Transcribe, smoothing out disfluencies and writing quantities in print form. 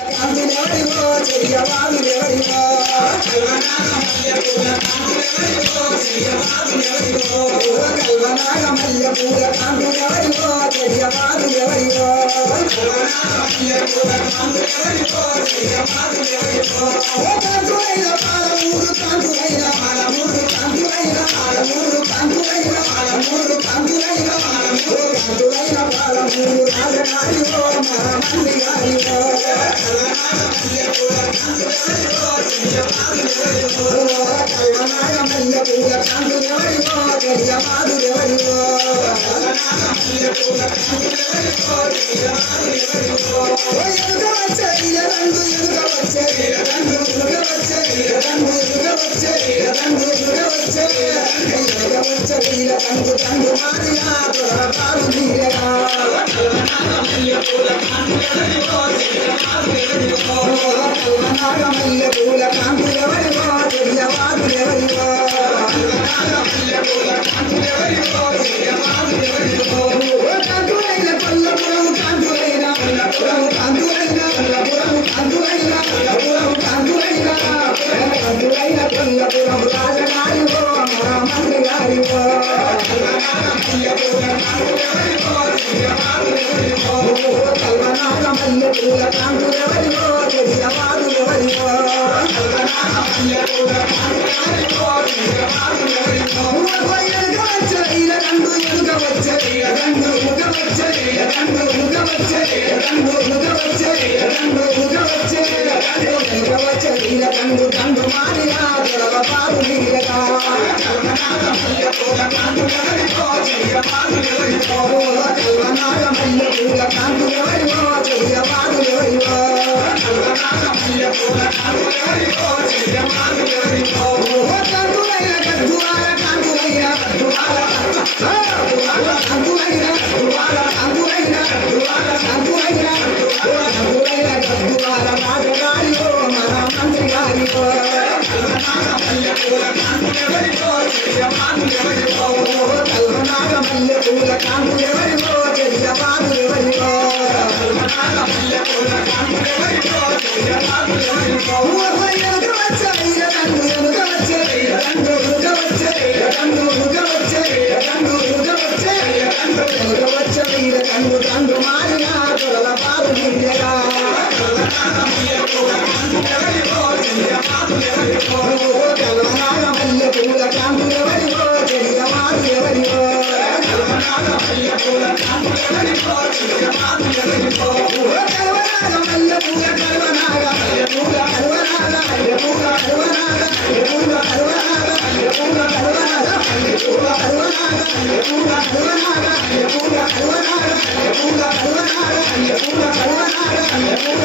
కాంతులెవరివో చెయ్యవాదులెవరివో కల్వనాగమయ్య పూల కాంతులెవరివో చెయ్యవాదులెవరివో కల్వనాగమయ్య పూల కాంతులెవరివో చెయ్యవాదులెవరివో కల్వనాగమయ్య పూల కాంతులెవరివో చెయ్యవాదులెవరివో కాంతులైన పాలమూరు కాంతులైన పాలమూరు కాంతులైన పాలమూరు కాంతులైన పాలమూరు కాంతులైన పాలమూరు కాంతులైన పాలమూరు రాజగారివో మన మంది గారివో కల్వనాగమయ్య పూల కాంతులెవరివో చెయ్యవాదులెవరివో కల్వనాగమయ్య పూల కాంతులెవరివో చెయ్యవాదులెవరివో కల్వనాగమయ్య పూల కాంతులెవరివో చెయ్యవాదులెవరివో ఎదుగవచ్చే ఇలరంగు ఎదుగవచ్చే ఇలరంగు ఎదుగవచ్చే ఇలరంగు ఎదుగవచ్చే ఇలరంగు ఎదుగవచ్చే ఎదుగవచ్చే ఇలరంగు రంగు మారినా దొరపాలు తీరగా కల్వనాగమయ్య పూల కాంతులెవరివో చెయ్యవాదులెవరివో కల్వనాగమయ్య పూల కాంతులెవరివో చెయ్యవాదులెవరివో కల్వనాగమయ్య పూల కాంతులెవరివో చెయ్యవాదులెవరివో కాంతులైన కొల్లపురం కాంతులైన కొల్లపురం కాంతులైన కొల్లపురం కాంతులైన కొల్లపురం కాంతులైన కాంతులైన కొల్లపురం రాజగారివో మన మంత్రి గారివో కల్వనాగమయ్య పూల కాంతులెవరివో చెయ్యవాదులెవరివో కల్వనాగమయ్య పూల కాంతులెవరివో చెయ్యవాదులెవరివో కల్వనాగమయ్య పూల కాంతులెవరివో చెయ్యవాదులెవరివో ఎదుగవచ్చే ఇలరంగు ఎదుగవచ్చే ఇలరంగు ఎదుగవచ్చే ఇలరంగు ఎదుగవచ్చే ఇలరంగు ఎదుగవచ్చే ఇలరంగు ఎదుగవచ్చే ఎదుగవచ్చే ఇలరంగు రంగు మారినా దొరపాలు తీరగా కల్వనాగమయ్య పూల కాంతులెవరివో చెయ్యవాదులెవరివో కల్వనాగమయ్య పూల కాంతులెవరివో చెయ్యవాదులెవరివో కల్వనాగమయ్య పూల కాంతులెవరివో చెయ్యవాదులెవరివో కాంతులైన కద్దువాల కాంతులైన కద్దువాల కాంతులైన కద్దువాల కాంతులైన కద్దువాల కాంతులైన కద్దులైన కద్దువాల రాజగారివో మన మంత్రి గారివో కల్వనాగమయ్య పూల కాంతులెవరివో చెయ్యవాదులెవరివో కల్వనాగమయ్య పూల కాంతులెవరివో చెయ్యవాదులెవరివో కల్వనాగమయ్య పూల కాంతులెవరివో చెయ్యవాదులెవరివో ఎదుగవచ్చే ఇలరంగు ఎదుగవచ్చే ఇలరంగు ఎదుగవచ్చే ఇలరంగు ఎదుగవచ్చే ఇలరంగు ఎదుగవచ్చే ఇలరంగు ఎదుగవచ్చే ఇలరంగు రంగు మారినా దొరపాలు తీరగా కల్వనాగమయ్య పూల కాంతులెవరివో చెయ్యవాదులెవరివో కల్వనాగమయ్య పూల కాంతులెవరివో చెయ్యవాదులెవరివో కల్వనాగమయ్య పూల కాంతులెవరివో చెయ్యవాదులెవరివో కల్వనాగమయ్య పూల కల్వనాగమయ్య పూల కల్వనాగమయ్య పూల కల్వనాగమయ్య పూల కల్వనాగమయ్య పూల కల్వనాగమయ్య పూల కల్వనాగమయ్య పూల కల్వనాగమయ్య పూల కల్వనాగమయ్య పూల కల్వనాగమయ్య పూల కల్వనాగమయ్య పూల